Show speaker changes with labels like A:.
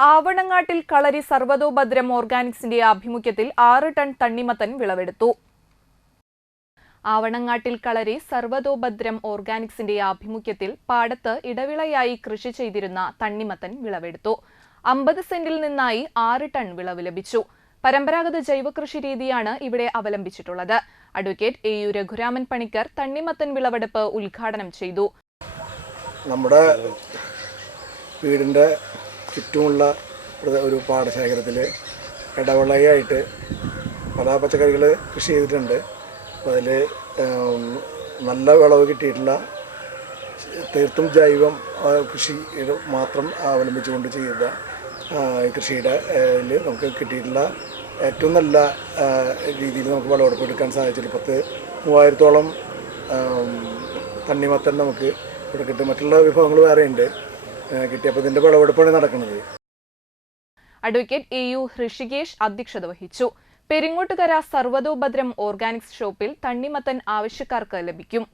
A: ആവണങ്ങാട്ടിൽ കളരി സർവതോഭദ്രം ഓർഗാനിക്സിന്റെ ആഭിമുഖ്യത്തിൽ ആറ് ടൺ തണ്ണിമത്തൻ വിളവെടുത്തു. ആവണങ്ങാട്ടിൽ കളരി സർവതോഭദ്രം ഓർഗാനിക്സിന്റെ ആഭിമുഖ്യത്തിൽ പാടത്ത് ഇടവിളയായി കൃഷി ചെയ്തിരുന്ന തണ്ണിമത്തൻ വിളവെടുത്തു. അമ്പത് സെന്റിൽ നിന്നായി ആറ് ടൺ വിളവ് ലഭിച്ചു. പരമ്പരാഗത ജൈവകൃഷി രീതിയാണ് ഇവിടെ അവലംബിച്ചിട്ടുള്ളത്. Advocate A U Raghuraman Panicker തണ്ണിമത്തൻ വിളവെടുപ്പ് ഉദ്ഘാടനം ചെയ്തു.
B: നമ്മുടെ വീടിന്റെ ചുറ്റുമുള്ള ഒരു- പാടശേഖരത്തിൽ ഇടവിളയായിട്ട് പല പച്ചക്കറികൾ കൃഷി ചെയ്തിട്ടുണ്ട്. അപ്പോൾ അതിൽ നല്ല വിളവ് കിട്ടിയിട്ടുള്ള തീർത്തും ജൈവം കൃഷി മാത്രം അവലംബിച്ചുകൊണ്ട് ചെയ്ത കൃഷിയുടെ നമുക്ക് കിട്ടിയിട്ടുള്ള ഏറ്റവും നല്ല രീതിയിൽ നമുക്ക് വിളവെടുപ്പ് എടുക്കാൻ സാധിച്ചിട്ടുണ്ട്. പത്ത് മൂവായിരത്തോളം തണ്ണിമത്തൻ നമുക്ക് ഇവിടെ കിട്ടും. മറ്റുള്ള വിഭവങ്ങൾ വേറെ കിട്ടിയപ്പോൾ വിളവെടുപ്പാണ് നടക്കുന്നത്.
A: അഡ്വക്കേറ്റ് എ യു ഹൃഷികേഷ് അധ്യക്ഷത വഹിച്ചു. പെരിങ്ങോട്ടുകര സർവതോഭദ്രം ഓർഗാനിക്സ് ഷോപ്പിൽ തണ്ണിമത്തൻ ആവശ്യക്കാർക്ക് ലഭിക്കും.